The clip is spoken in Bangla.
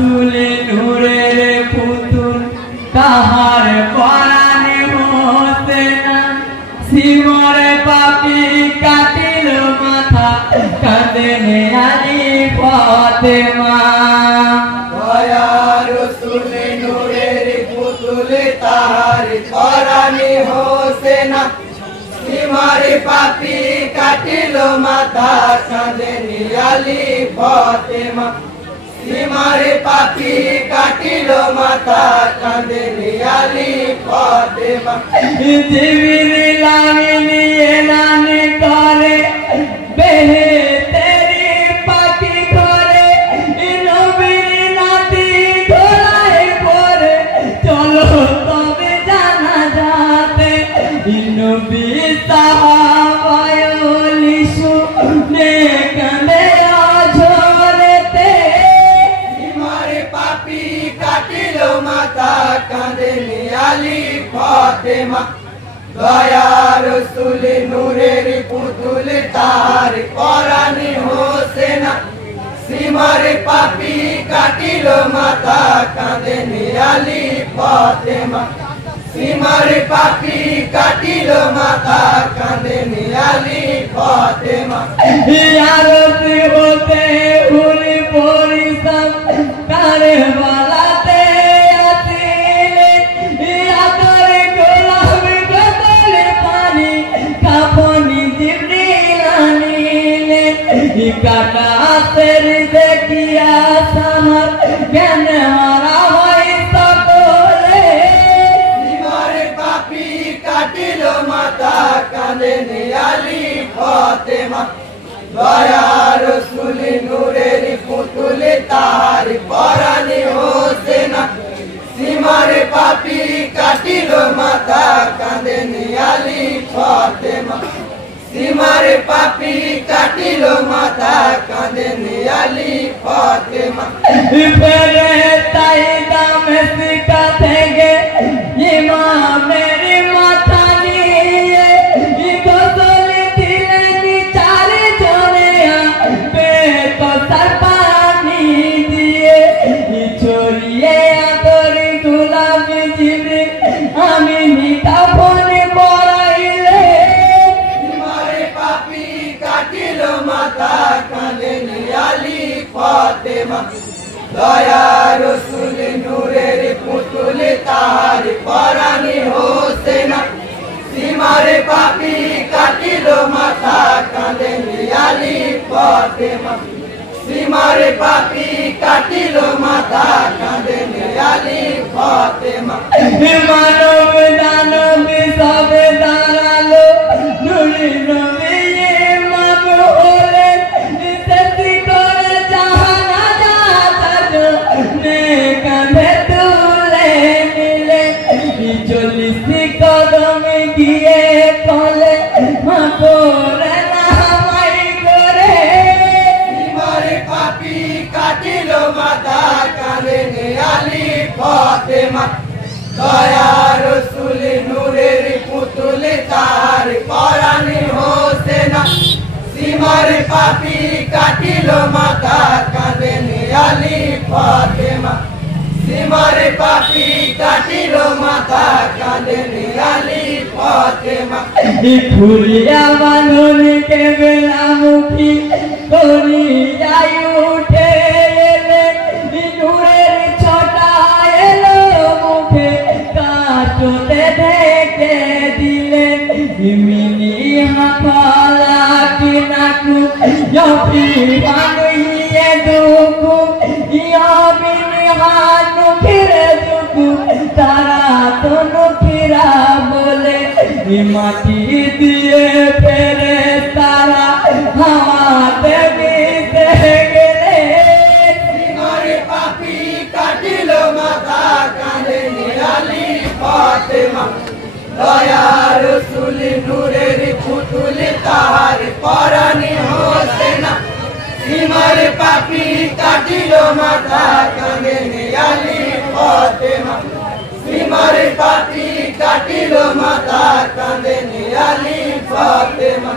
রসুলে নূরের পুতুল তাহার পরাণে হতে না সিমরে পাপি কাটিল মাথা কাঁদেনে আলী ফাতেমা দয়া রসুলে নূরের পুতুল তাহার পরাণে হতে না সিমরে পাপি কাটিল মাথা কাঁদেনে আলী ফাতেমা সিমারে পাপি কাটিল মাথা কাঁদেনে আলী ফাতেমা জিবরিল আমিন এলান করে বেহে তেরি পাখি করে নবীর নাতি ঘোড়ায় পরে চলো তবে জানা যাতে নবী সাহাবায়ে লিসু নে কাঁদে আঝরেতে সিমারে পাপি কাটিল মাথা কাঁদেনে আলী ফাতেমা দয়া রসুল নূরের পুতুল তাহার পরাণে হতে না সিমারে পাপি কাটিল মাথা কাঁদেনে আলী ফাতেমা সিমারে পাপি কাটিল মাথা কাঁদেনে আলী ফাতেমা ইয়ারত হতে উনি পরিসম কারে বালাতে আসিলে ইয়াতর গোলাম গতলে পানি কাপনি জিবরিল আনিলে কাটাতের দেখিয়া সামার জ্ঞান হারা হয় সকলে সিমারে পাপি কাটিল মাথা কাঁদেনে আলী ফাতেমা দয়া রসুল নূরের পুতুল তাহার পরাণে হতে না সিমারে পাপি কাটিল মাথা কাঁদেনে আলী ফাতেমা সিমারে পাপি কাটিল মাথা কাঁদেনে আলী ফাতেমা ফেরে তাই দামে শিকা থেকে ইমামের মাথা নিয়ে গোসল দিলেন চারি জনে বেকসার পানি দিয়ে ছড়িয়ে আদর গোলাম জিবরিল আমিনী কাফনে পরাইলে সিমারে পাপি কাটিল মাথা কাঁদেনে আলী ফাতেমা দয়া রসুল নূরের পুতুল তাহার পরাণে হতে না সিমারে পাপি কাটিল মাথা কাঁদেনে আলী ফাতেমা সিমারে পাপি কাটিল মাথা কাঁদেনে আলী ফাতেমা মানব দানব সবে দাঁড়ালো নুরি নবী ইমাম হলেন সত্যি করে জাহানা যাতা নে কাঁধে তুলে নিলে 40 কদম গিয়ে কলে করে নামাই করে সিমারে পাপি কাটিল মাথা কাঁদেনে আলী ফাতেমা দয়া রসুল নূরের পুতুল তাহার পরাণে হতে না সিমারে পাপি কাটিল মাথা কাঁদেনে আলী ফাতেমা সিমারে পাপি কাটিল মাথা কাঁদেনে আলী ফাতেমা ফুলিয়া বাঁধনকে বেলামুখী করি যাই উঠে এলে নূরের ছটা এলো মুখে কাঁচতে ঢেকে দিলেন মিনি মাথালা কিনাকু জপি বানুইয়ে দুকু ইয়ামিনি হানু ফিরে দুকু তারা তনু ফিরা বলে মাটি দিয়ে ফেরে তারা হাতে মিশে গেলে সিমারে পাপি কাটিল মাথা কাঁদেনে আলী ফাতেমা দয়া রসুল নূরের পুতুল তাহার পরাণে হতে না সিমারে পাপি কাটিল মাথা কাঁদেনে আলী ফাতেমা সিমারে পাপি কাটিল মাথা কাঁদেনে আলী ফাতেমা